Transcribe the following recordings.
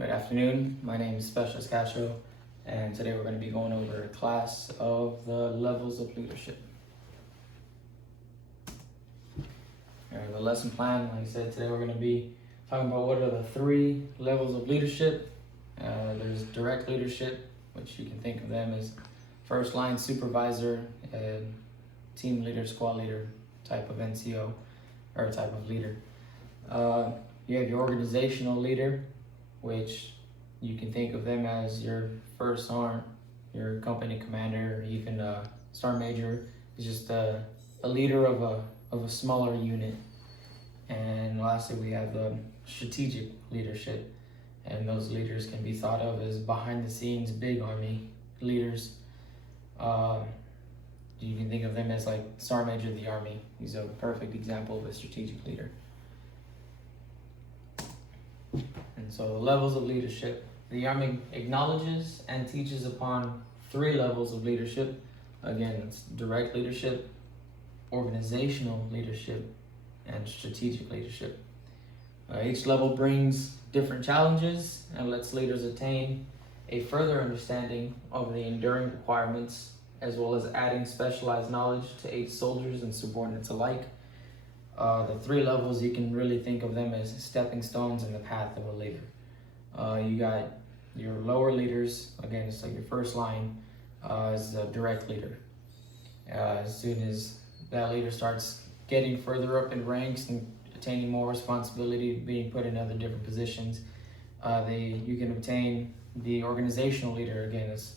Good afternoon. My name is Specialist Castro, and today we're going to be going over a class of the levels of leadership. The lesson plan, like I said, today we're going to be talking about what are the 3 levels of leadership. There's direct leadership, which you can think of them as first line supervisor, and team leader, squad leader type of NCO or type of leader. You have your organizational leader, which you can think of them as your first sergeant, your company commander, or even a sergeant major is just a leader of a smaller unit. And lastly, we have the strategic leadership, and those leaders can be thought of as behind the scenes big army leaders. You can think of them as like sergeant major of the army. He's a perfect example of a strategic leader. And so the levels of leadership. The Army acknowledges and teaches upon 3 levels of leadership. Again, it's direct leadership, organizational leadership, and strategic leadership. Each level brings different challenges and lets leaders attain a further understanding of the enduring requirements, as well as adding specialized knowledge to aid soldiers and subordinates alike. The 3 levels, you can really think of them as stepping stones in the path of a leader. You got your lower leaders, again, it's like your first line is a direct leader. As soon as that leader starts getting further up in ranks and attaining more responsibility, being put in other different positions, you can obtain the organizational leader, again, as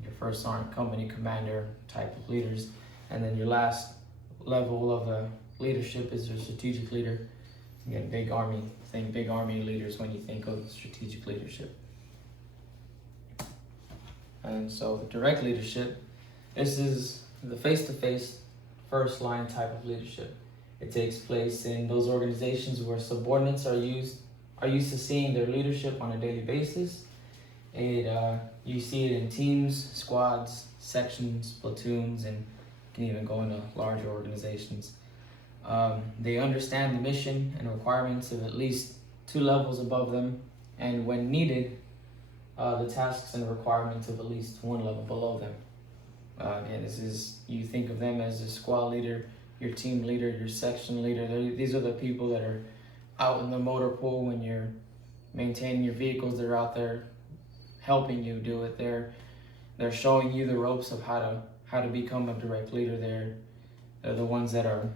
your first sergeant, company commander type of leaders. And then your last level of leadership is your strategic leader. Again, big army. Think big army leaders when you think of strategic leadership. And so the direct leadership, this is the face-to-face first line type of leadership. It takes place in those organizations where subordinates are used to seeing their leadership on a daily basis. You see it in teams, squads, sections, platoons, and can even go into larger organizations. They understand the mission and requirements of at least 2 levels above them, and when needed, the tasks and requirements of at least 1 level below them. And you think of them as a squad leader, your team leader, your section leader. These are the people that are out in the motor pool when you're maintaining your vehicles. They're out there helping you do it. They're showing you the ropes of how to become a direct leader. They're the ones that are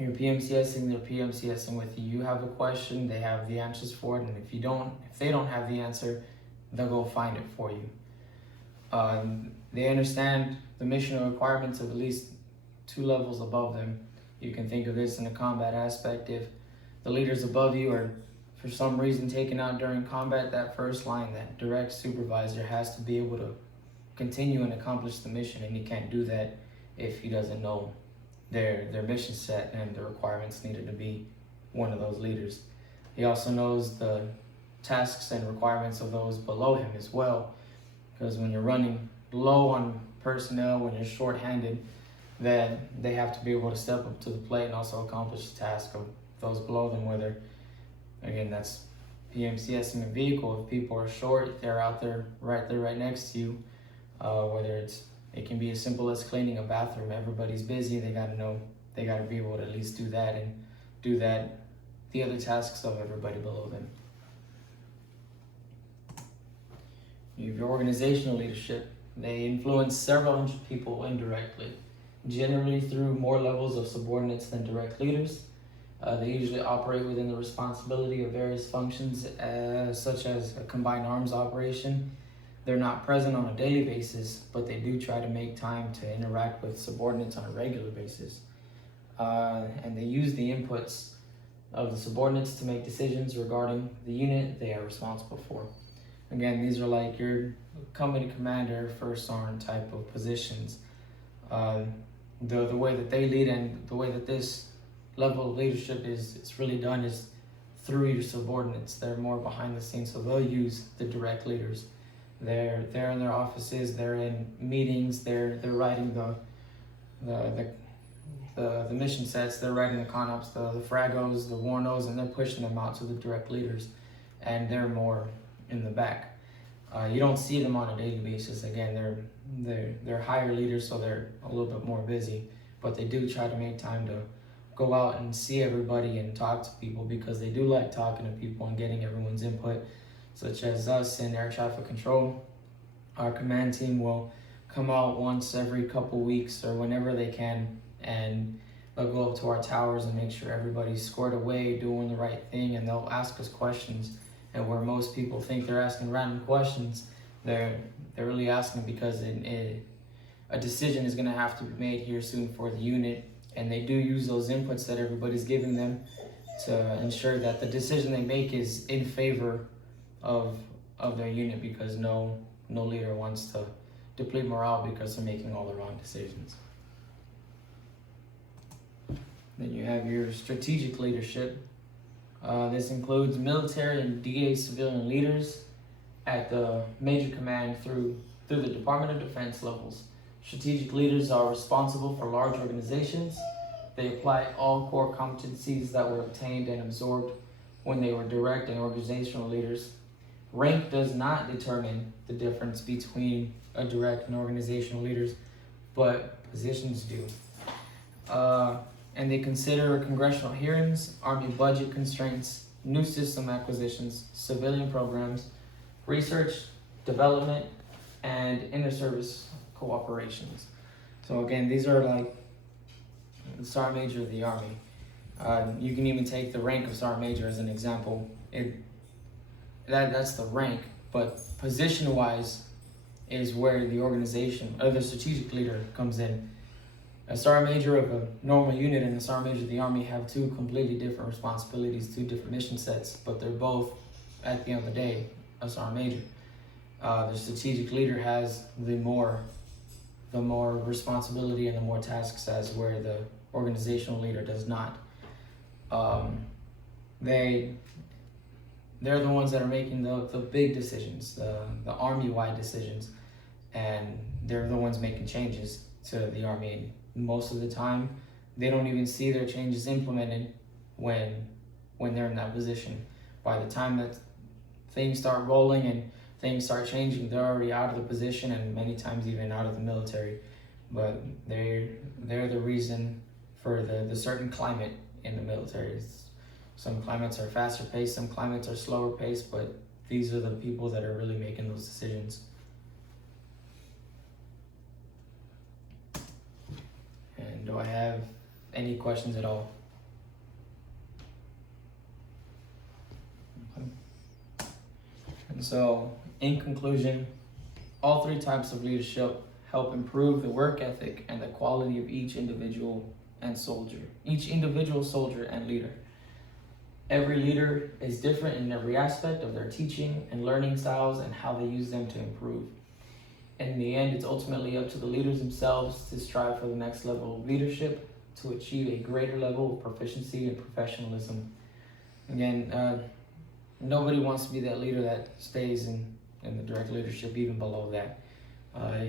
you're PMCSing, they're PMCSing with you. You have a question, they have the answers for it, and if they don't have the answer, they'll go find it for you. They understand the mission and requirements of at least 2 levels above them. You can think of this in a combat aspect. If the leaders above you are for some reason taken out during combat, that first line, that direct supervisor, has to be able to continue and accomplish the mission, and he can't do that if he doesn't know their mission set and the requirements needed to be one of those leaders. He also knows the tasks and requirements of those below him as well, because when you're running low on personnel, when you're short-handed, then they have to be able to step up to the plate and also accomplish the task of those below them, whether, again, that's PMCSing a vehicle. If people are short, they're out there right next to you, whether it can be as simple as cleaning a bathroom. Everybody's busy. They got to be able to at least do that and do the other tasks of everybody below them. You have your organizational leadership. They influence several hundred people indirectly, generally through more levels of subordinates than direct leaders. They usually operate within the responsibility of various functions, such as a combined arms operation. They're not present on a daily basis, but they do try to make time to interact with subordinates on a regular basis. And they use the inputs of the subordinates to make decisions regarding the unit they are responsible for. Again, these are like your company commander, first sergeant type of positions. The way that they lead and the way that this level of leadership it's really done is through your subordinates. They're more behind the scenes, so they'll use the direct leaders. They're in their offices, they're in meetings, they're writing the mission sets, they're writing the CONOPs, the FRAGOs, the WARNOs, and they're pushing them out to the direct leaders. and they're more in the back. You don't see them on a daily basis. Again, they're higher leaders, so they're a little bit more busy, but they do try to make time to go out and see everybody and talk to people, because they do like talking to people and getting everyone's input, such as us in air traffic control. Our command team will come out once every couple weeks or whenever they can, and they'll go up to our towers and make sure everybody's squared away, doing the right thing, and they'll ask us questions. And where most people think they're asking random questions, they're really asking because a decision is going to have to be made here soon for the unit, and they do use those inputs that everybody's giving them to ensure that the decision they make is in favor of their unit, because no leader wants to deplete morale because they're making all the wrong decisions. Then you have your strategic leadership. This includes military and DA civilian leaders at the major command through the Department of Defense levels. Strategic leaders are responsible for large organizations. They apply all core competencies that were obtained and absorbed when they were direct and organizational leaders. Rank does not determine the difference between a direct and organizational leaders, but positions do. And they consider congressional hearings, Army budget constraints, new system acquisitions, civilian programs, research, development, and inter-service cooperations. So again, these are like the Sergeant Major of the Army. You can even take the rank of Sergeant Major as an example. That's the rank, but position-wise is where the organization or the strategic leader comes in. A Sergeant Major of a normal unit and a Sergeant Major of the Army have two completely different responsibilities, two different mission sets, but they're both, at the end of the day, a Sergeant Major. The strategic leader has the more responsibility and the more tasks, as where the organizational leader does not. They're the ones that are making the big decisions, the Army-wide decisions, and they're the ones making changes to the Army. And most of the time, they don't even see their changes implemented when they're in that position. By the time that things start rolling and things start changing, they're already out of the position, and many times even out of the military. But they're the reason for the certain climate in the military. Some climates are faster paced, some climates are slower paced, but these are the people that are really making those decisions. And do I have any questions at all? And so, in conclusion, all three types of leadership help improve the work ethic and the quality of each individual soldier and leader. Every leader is different in every aspect of their teaching and learning styles and how they use them to improve. In the end, it's ultimately up to the leaders themselves to strive for the next level of leadership to achieve a greater level of proficiency and professionalism. Again, nobody wants to be that leader that stays in the direct leadership, even below that.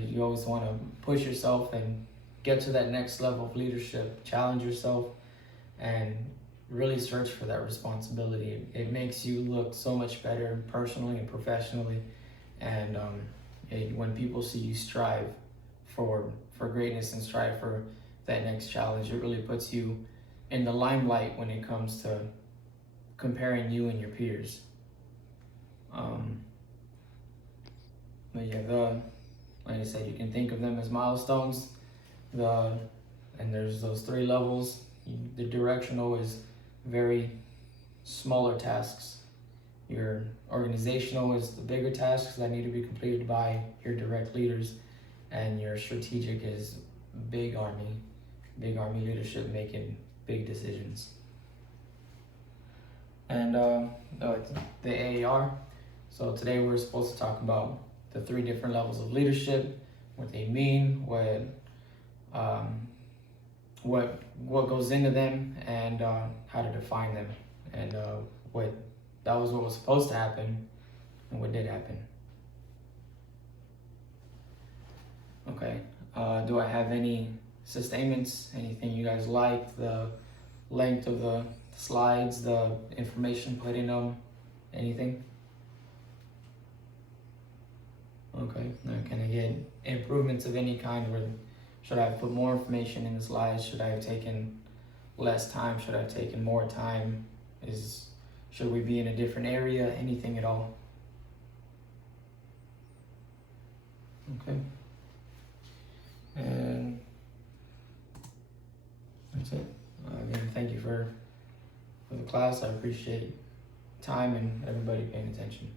You always want to push yourself and get to that next level of leadership, challenge yourself, and really search for that responsibility. It makes you look so much better personally and professionally, and when people see you strive for greatness and strive for that next challenge, it really puts you in the limelight when it comes to comparing you and your peers. But yeah, like I said, you can think of them as milestones. And there's those three levels. The directional is very smaller tasks. Your organizational is the bigger tasks that need to be completed by your direct leaders, and your strategic is big army leadership making big decisions. And the AAR. So today we're supposed to talk about the three different levels of leadership, what they mean, what goes into them, and how to define them, and what was supposed to happen and what did happen. Okay, do I have any sustainments, anything you guys like, the length of the slides, the information put in them, Anything? Okay. Now, can I get improvements of any kind? Where should I have put more information in the slides? Should I have taken less time? Should I have taken more time? Should we be in a different area? Anything at all? Okay. And that's it. Again, thank you for the class. I appreciate time and everybody paying attention.